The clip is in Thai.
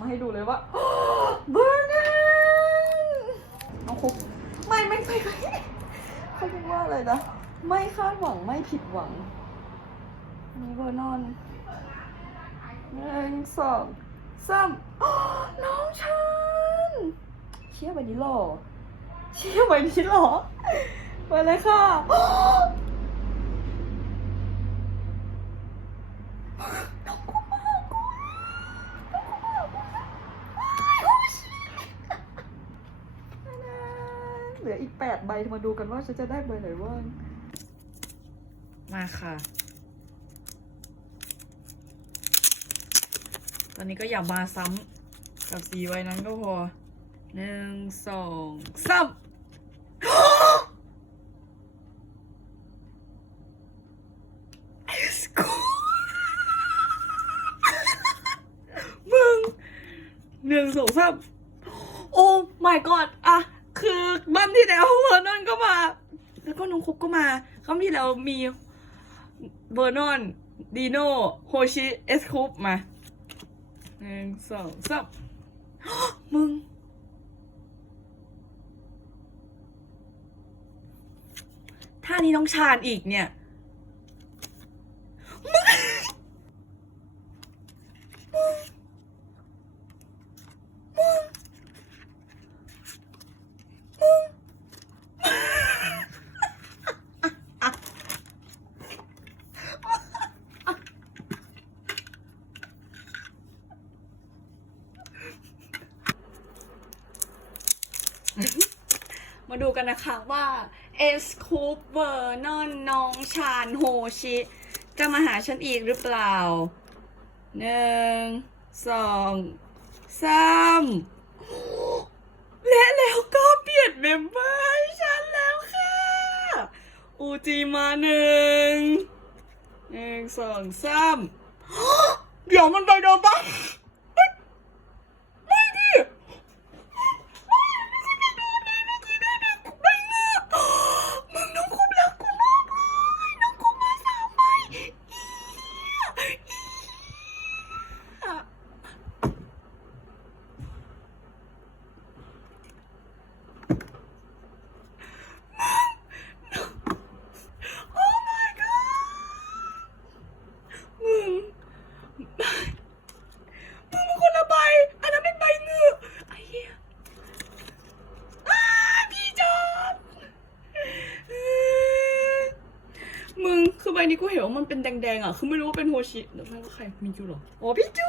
มาให้ดูเลยว่าเบอร์นันน้องคุกไม่ไม่ไม่ไม่เขาเรียกว่าอะไรนะไม่คาดหวังไม่ผิดหวังนี่เบอร์นอนหนึ่งสองสามน้องชันเชี่ยใบนี้หล่อเชี่ยใบนี้หล่อไปเลยค่ะ เหลืออีกแปดใบมาดูกันว่าฉันจะได้ใบไหนบ้างมาค่ะ ตอนนี้ก็อย่ามาซ้ำกับสีใบนั้นก็พอหนึ่งสองสามมึงหนึ่งสองสามโอ้ my god อะ คือบ้านที่แล้วเวอร์นอนก็มา แล้วก็น้องคุกก็มาเขาที่แล้วมีเวอร์นอนดีโน่โฮชิเอสคุปมาหนึ่งสองสามมึง ถ้านี้น้องชาญอีกเนี่ย มาดูกันนะคะว่าเอสคูปเวอร์นอนน้องชาญโฮชิ จะมาหาฉันอีกหรือเปล่าหนึ่งสองสามและแล้วก็เปลี่ยนเมมเบอร์ให้ฉันแล้วค่ะอูจีมาหนึ่งหนึ่งสองสามเดี๋ยวมันไปโดนปะ นี้กูเห็นว่ามันเป็นแดงๆอะ คือไม่รู้ว่าเป็นโฮชิหรือไม่ว่าใครมีจูเหรอ อ๋อพี่จู